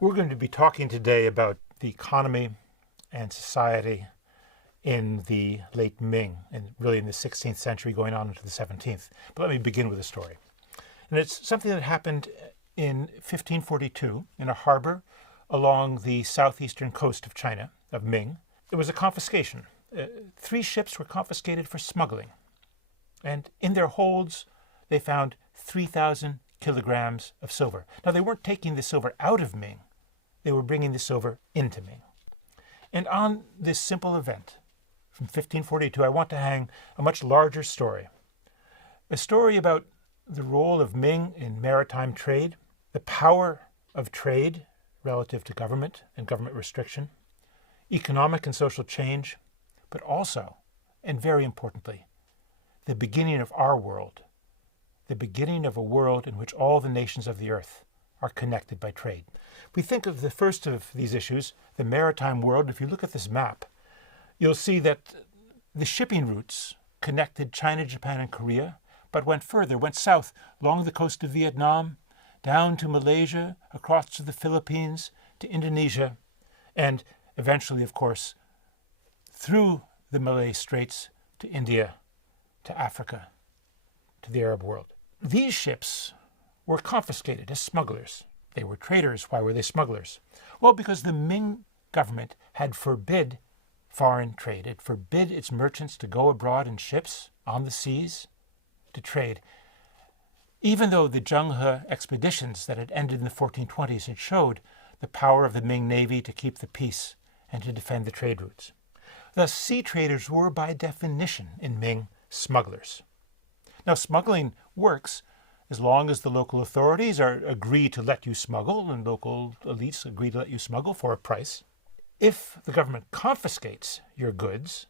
We're going to be talking today about the economy and society in the late Ming, and really in the 16th century going on into the 17th. But let me begin with a story. And it's something that happened in 1542 in a harbor along the southeastern coast of China, of Ming. There was a confiscation. 3 ships were confiscated for smuggling. And in their holds, they found 3,000 kilograms of silver. Now, they weren't taking the silver out of Ming. They were bringing the silver into Ming. And on this simple event from 1542, I want to hang a much larger story. A story about the role of Ming in maritime trade, the power of trade relative to government and government restriction, economic and social change, but also, and very importantly, the beginning of our world, the beginning of a world in which all the nations of the earth are connected by trade. We think of the first of these issues, the maritime world. If you look at this map, you'll see that the shipping routes connected China, Japan, and Korea, but went further, went south along the coast of Vietnam, down to Malaysia, across to the Philippines, to Indonesia, and eventually, of course, through the Malay Straits to India, to Africa, to the Arab world. These ships were confiscated as smugglers. They were traders. Why were they smugglers? Well, because the Ming government had forbid foreign trade. It forbid its merchants to go abroad in ships on the seas to trade. Even though the Zheng He expeditions that had ended in the 1420s had showed the power of the Ming Navy to keep the peace and to defend the trade routes. Thus, sea traders were by definition in Ming smugglers. Now, smuggling works as long as the local authorities agree to let you smuggle and local elites agree to let you smuggle for a price. If the government confiscates your goods,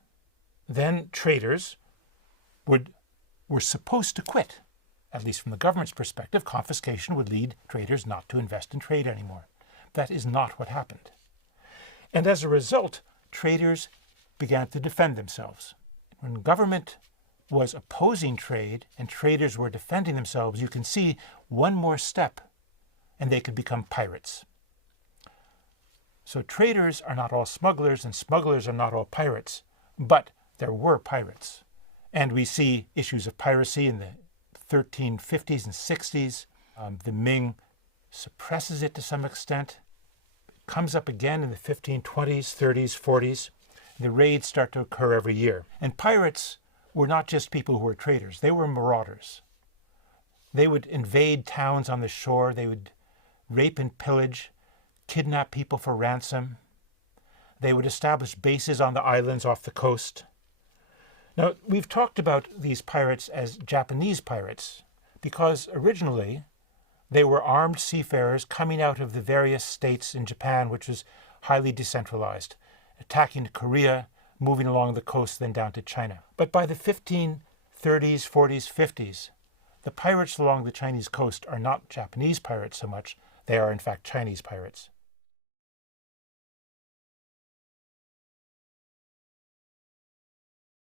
then traders were supposed to quit. At least from the government's perspective, confiscation would lead traders not to invest in trade anymore. That is not what happened. And as a result, traders began to defend themselves. When government was opposing trade and traders were defending themselves, you can see one more step and they could become pirates. So traders are not all smugglers and smugglers are not all pirates, but there were pirates. And we see issues of piracy in the 1350s and 60s. The Ming suppresses it to some extent. It comes up again in the 1520s, 30s, 40s. The raids start to occur every year. And pirates were not just people who were traders. They were marauders. They would invade towns on the shore. They would rape and pillage, kidnap people for ransom. They would establish bases on the islands off the coast. Now, we've talked about these pirates as Japanese pirates because originally they were armed seafarers coming out of the various states in Japan, which was highly decentralized, attacking Korea, moving along the coast, then down to China. But by the 1530s, 40s, 50s, the pirates along the Chinese coast are not Japanese pirates so much. They are, in fact, Chinese pirates.